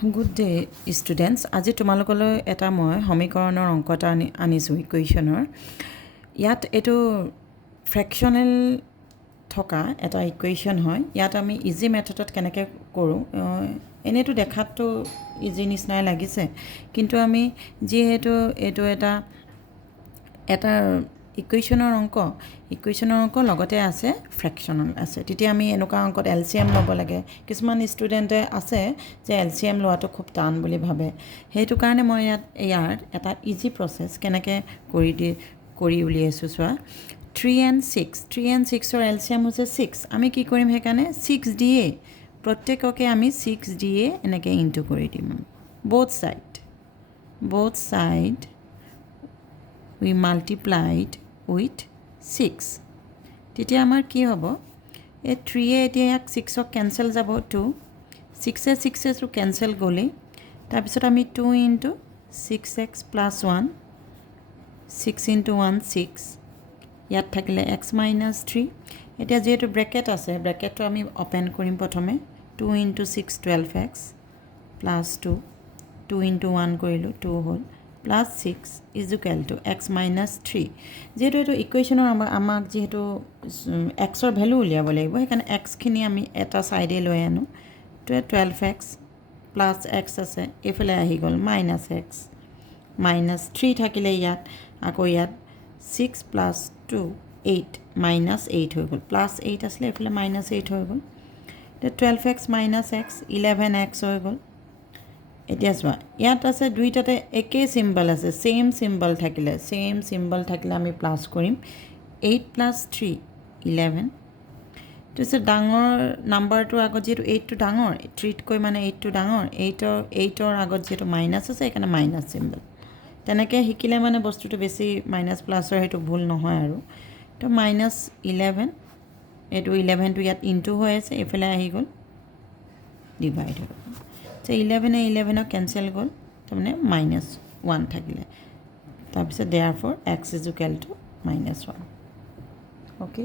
Good day, students. আজি তোমালোকলৈ এটা মই সমীকৰণৰ অংক এটা আনিছোঁ ইকুৱেশ্যনৰ। ইয়াত এইটো ফ্ৰেকশ্যনেল থকা এটা ইকুৱেশ্যন হয়। ইয়াত আমি ইজি মেথডত কেনেকৈ কৰোঁ, এনেইতো দেখাততো ইজি নিচিনাই লাগিছে, কিন্তু আমি যিহেতু এইটো এটা ইকুৱেশ্যনৰ অংক লগতে আছে ফ্ৰেকশ্যনেল আছে, তেতিয়া আমি এনেকুৱা অংকত LCM ল'ব লাগে। কিছুমান ষ্টুডেণ্টে আছে যে LCM লোৱাটো খুব টান বুলি ভাবে, সেইটো কাৰণে মই ইয়াৰ এটা ইজি প্ৰচেছ কেনেকৈ কৰি উলিয়াইছোঁ চোৱা। 3 and 6ৰ LCM হৈছে 6। আমি কি কৰিম, সেইকাৰণে 6 দিয়ে প্ৰত্যেককে আমি 6 দিয়ে এনেকৈ ইনটু কৰি দিম। both side we multiplied with 6, তেতিয়া আমাৰ কি হ'ব, এই 3 এতিয়া ইয়াক 6ক কেঞ্চেল যাব, 2 6 কেঞ্চেল গ'লেই। তাৰপিছত আমি 2 into 6x plus 1, 6 into 1 6, ইয়াত থাকিলে x minus 3। এতিয়া যিহেতু ব্ৰেকেট আছে, ব্ৰেকেটটো আমি অপেন কৰিম প্ৰথমে। 2 into 6 12x plus 2 into 1 কৰিলোঁ 2 হ'ল plus 6 is equal to x minus 3। যিহেতু এইটো ইকুৱেশ্যনৰ আমাক যিহেতু এক্সৰ ভেলু উলিয়াব লাগিব, সেইকাৰণে এক্সখিনি আমি এটা ছাইডে লৈ আনো। 12x প্লাছ এক্স আছে, এইফালে আহি গ'ল মাইনাছ এক্স মাইনাছ 3 থাকিলে ইয়াত, আকৌ ইয়াত 6 প্লাছ 2 8 মাইনাছ 8 হৈ গ'ল, প্লাছ 8 আছিলে এইফালে মাইনাছ 8 হৈ গ'ল। এতিয়া 12x মাইনাছ এক্স 11x হৈ গ'ল। এতিয়া চোৱা, ইয়াত আছে দুইটাতে একেই চিম্বল আছে, ছেম চিম্বল থাকিলে আমি প্লাছ কৰিম। 8 প্লাছ 3 11। তাৰপিছত ডাঙৰ নাম্বাৰটোৰ আগত যিহেতু 8টো ডাঙৰ, 3তকৈ মানে 8টো ডাঙৰ, 8ৰ আগত যিহেতু মাইনাছ আছে সেইকাৰণে মাইনাছ চিম্বল। তেনেকৈ শিকিলে মানে বস্তুটো বেছি মাইনাছ প্লাছৰ সেইটো ভুল নহয় আৰু। তো মাইনাছ 11, এইটো 11টো ইয়াত ইনটু হৈ আছে, এইফালে আহি গ'ল ডিভাইড হৈ গ'ল। 11ক কেঞ্চেল গ'ল, তাৰমানে -1 থাকিলে। তাৰপিছত therefore x is equal to -1. Okay.